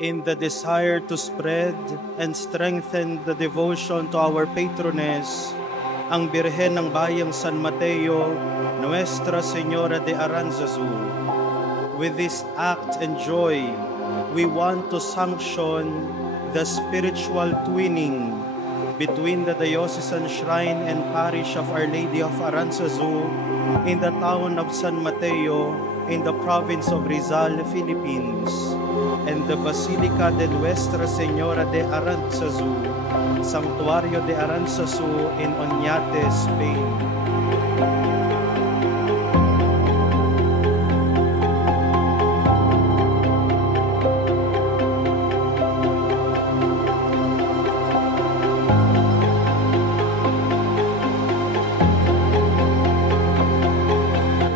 in the desire to spread and strengthen the devotion to our patroness, ang Birhen ng Bayang San Mateo, Nuestra Señora de Aranzazu. With this act and joy, we want to sanction the spiritual twinning between the Diocesan Shrine and Parish of Our Lady of Aranzazu in the town of San Mateo in the province of Rizal, Philippines, and the Basilica de Nuestra Señora de Aranzazu, Santuario de Aranzazu in Oñate, Spain.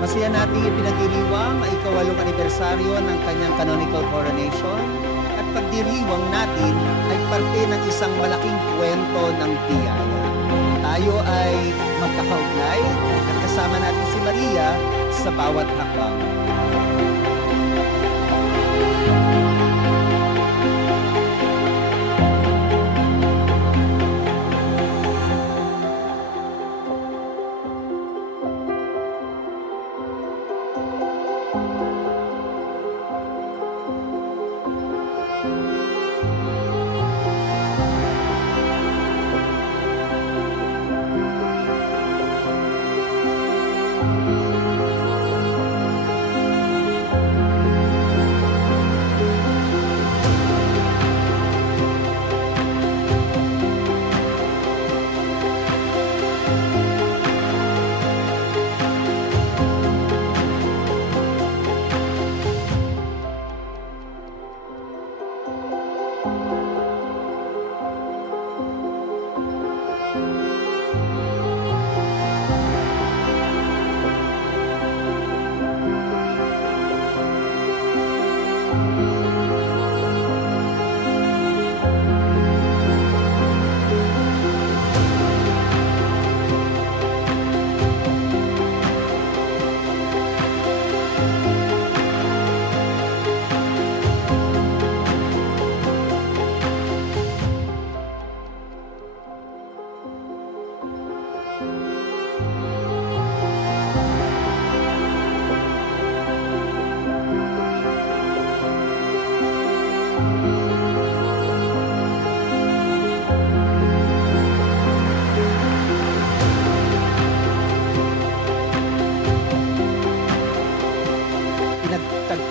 Masaya natin ipinagdiriwang ang ika-8 anibersaryo ng kanyang canonical coronation at pagdiriwang natin ay parte ng isang malaking kwento ng biyaya. Tayo ay magkakaugnay at kasama natin si Maria sa bawat hakbang.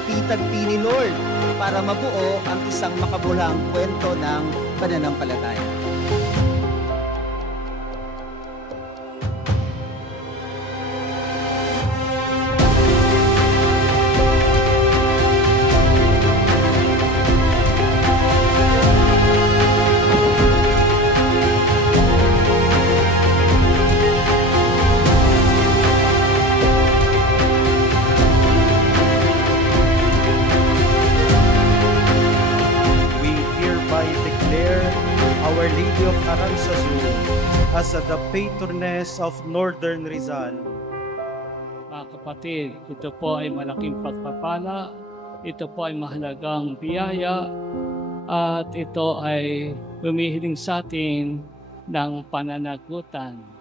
Pinagtagpi ni Lord para mabuo ang isang makabuluhang kwento ng pananampalataya. Our Lady of Aranzazu as the patroness of Northern Rizal. Mga kapatid, ito po ay malaking pagpapala, ito po ay mahalagang biyaya, at ito ay humihiling sa atin ng pananagutan.